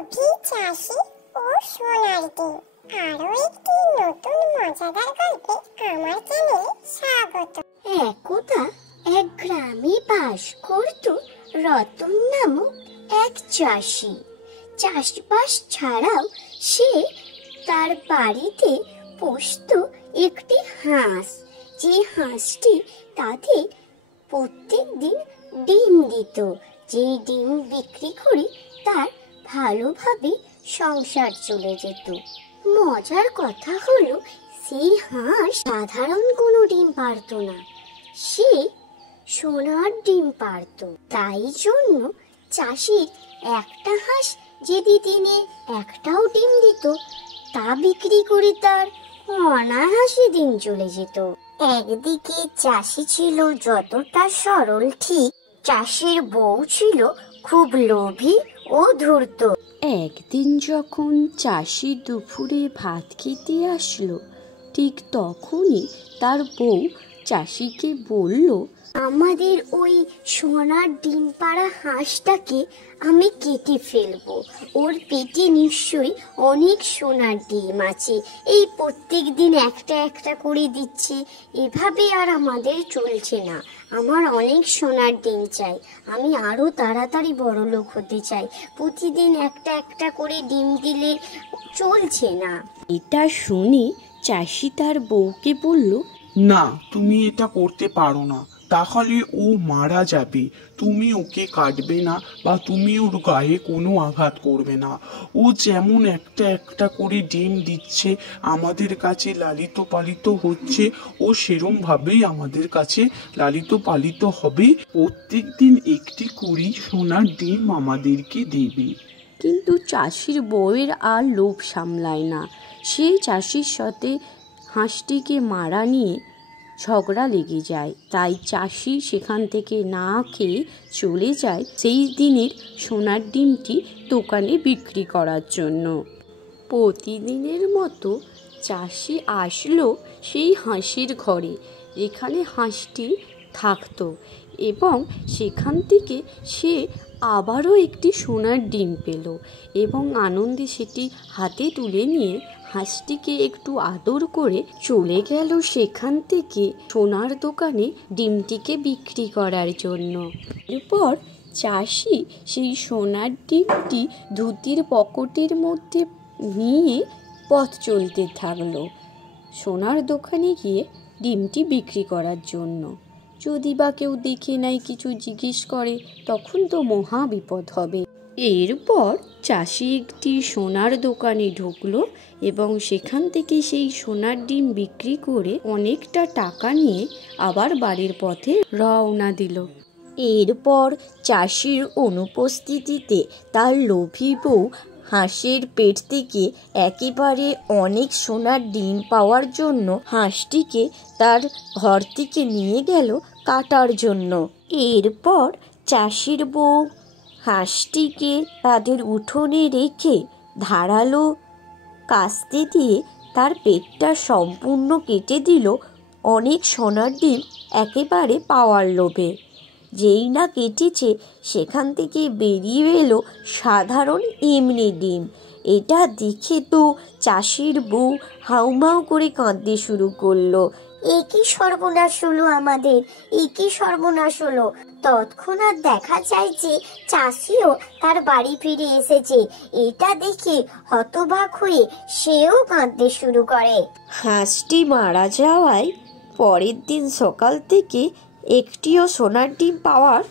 লোভী চাষি ও সোনার ডিম আরো একটি নতুন মজাদার গল্পে আমার চ্যানেলে স্বাগত। একদা এক গ্রামে বাস করত রতন নামক এক চাষি। চাষবাস ছাড়াও সে তার বাড়িতে পুষত একটি হাঁস, যে হাঁসটি তাদের প্রত্যেক দিন ডিম দিত। যে ডিম বিক্রি করে তার ভালোভাবে সংসার চলে যেত। মজার কথা হলো, সেই হাঁস সাধারণ কোনো ডিম পারত না, সে সোনার ডিম পারত। তাই জন্য চাষির একটা হাঁস যদি দিনে একটাও ডিম দিত, তা বিক্রি করে তার অনায়াসে দিন চলে যেত। একদিকে চাষি ছিল যতটা সরল, ঠিক চাষির বউ ছিল খুব লোভী ও ধূর্ত। একদিন যখন চাষি দুপুরে ভাত খেতে আসলো, ঠিক তখনই তার বউ চাষিকে বলল, আমাদের ওই সোনার ডিম পাড়া হাঁসটাকে আমি কেটে ফেলবো। ওর পেটে নিশ্চয়ই অনেক সোনার ডিম আছে, এই প্রত্যেক দিন একটা একটা করে দিচ্ছে, এভাবে আর আমাদের চলছে না। আমার অনেক সোনার ডিম চাই, আমি আরো তাড়াতাড়ি বড়লোক হতে চাই। প্রতিদিন একটা একটা করে ডিম দিলে চলছে না। এটা শুনে চাষি তার বউকে বলল, না, তুমি এটা করতে পারো না, তাহলে ও মারা যাবে। তুমি ওকে কাটবে না বা তুমি ওর গায়ে কোনো আঘাত করবে না। ও যেমন একটা একটা করে ডিম দিচ্ছে, আমাদের কাছে লালিত পালিত হচ্ছে, ও সেরম ভাবেই আমাদের কাছে লালিত পালিত হবে। প্রত্যেক দিন একটি করে সোনার ডিম আমাদেরকে দেবে। কিন্তু চাষির বউয়ের আর লোভ সামলায় না। সে চাষির সাথে হাঁসটিকে মারা নিয়ে ঝগড়া লেগে যায়। তাই চাষি সেখান থেকে না খেয়ে চলে যায় সেই দিনের সোনার ডিমটি দোকানে বিক্রি করার জন্য। প্রতিদিনের মতো চাষি আসলো সেই হাঁসের ঘরে, যেখানে হাঁসটি থাকতো, এবং সেখান থেকে সে আবারও একটি সোনার ডিম পেল এবং আনন্দে সেটি হাতে তুলে নিয়ে হাঁসটিকে একটু আদর করে চলে গেল সেখান থেকে সোনার দোকানে ডিমটিকে বিক্রি করার জন্য। এরপর চাষি সেই সোনার ডিমটি ধুতির পকেটের মধ্যে নিয়ে পথ চলতে থাকলো সোনার দোকানে গিয়ে ডিমটি বিক্রি করার জন্য। যদি বা কেউ দেখে নাই, কিছু জিজ্ঞেস করে, তখন তো মহা বিপদ হবে। এরপর চাষি একটি সোনার দোকানে ঢুকলো এবং সেখান থেকে সেই সোনার ডিম বিক্রি করে অনেকটা টাকা নিয়ে আবার বাড়ির পথে রওনা দিল। এরপর চাষির অনুপস্থিতিতে তার লোভী বউ হাঁসের পেট থেকে একেবারে অনেক সোনার ডিম পাওয়ার জন্য হাঁসটিকে তার ঘর থেকে নিয়ে গেল কাটার জন্য। এরপর চাষির বউ হাঁসটিকে তাদের উঠোনে রেখে ধারালো কাস্তে দিয়ে তার পেটটা সম্পূর্ণ কেটে দিল অনেক সোনার ডিম একেবারে পাওয়ার লোভে। যেই না কেটেছে, সেখান থেকে বেরিয়ে এলো সাধারণ এমনি ডিম। এটা দেখে তো চাষির বউ হাউমাউ করে কাঁদতে শুরু করলো। একই সর্বনাশ হলো আমাদের, একই সর্বনাশ হলো। তৎক্ষণাৎ দেখা যায় যে চাষিও তার বাড়ি ফিরে এসেছে। এটা দেখে হতবাক হয়ে সেও কাঁদতে শুরু করে। হাঁসটি মারা যাওয়ায় পরের দিন সকাল থেকে একটিও সোনার ডিম পাওয়ার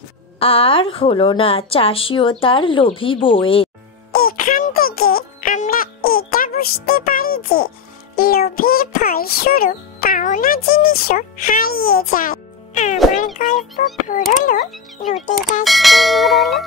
আর হলো না চাষি ও তার লোভী বউয়ের। এখান থেকে আমরা এটা বুঝতে পারি যে লোভের ফলস্বরূপ পাওনা জিনিসও হারিয়ে যায়। আমার গল্প ফুরলো, লুটে গাছটি মুড়লো।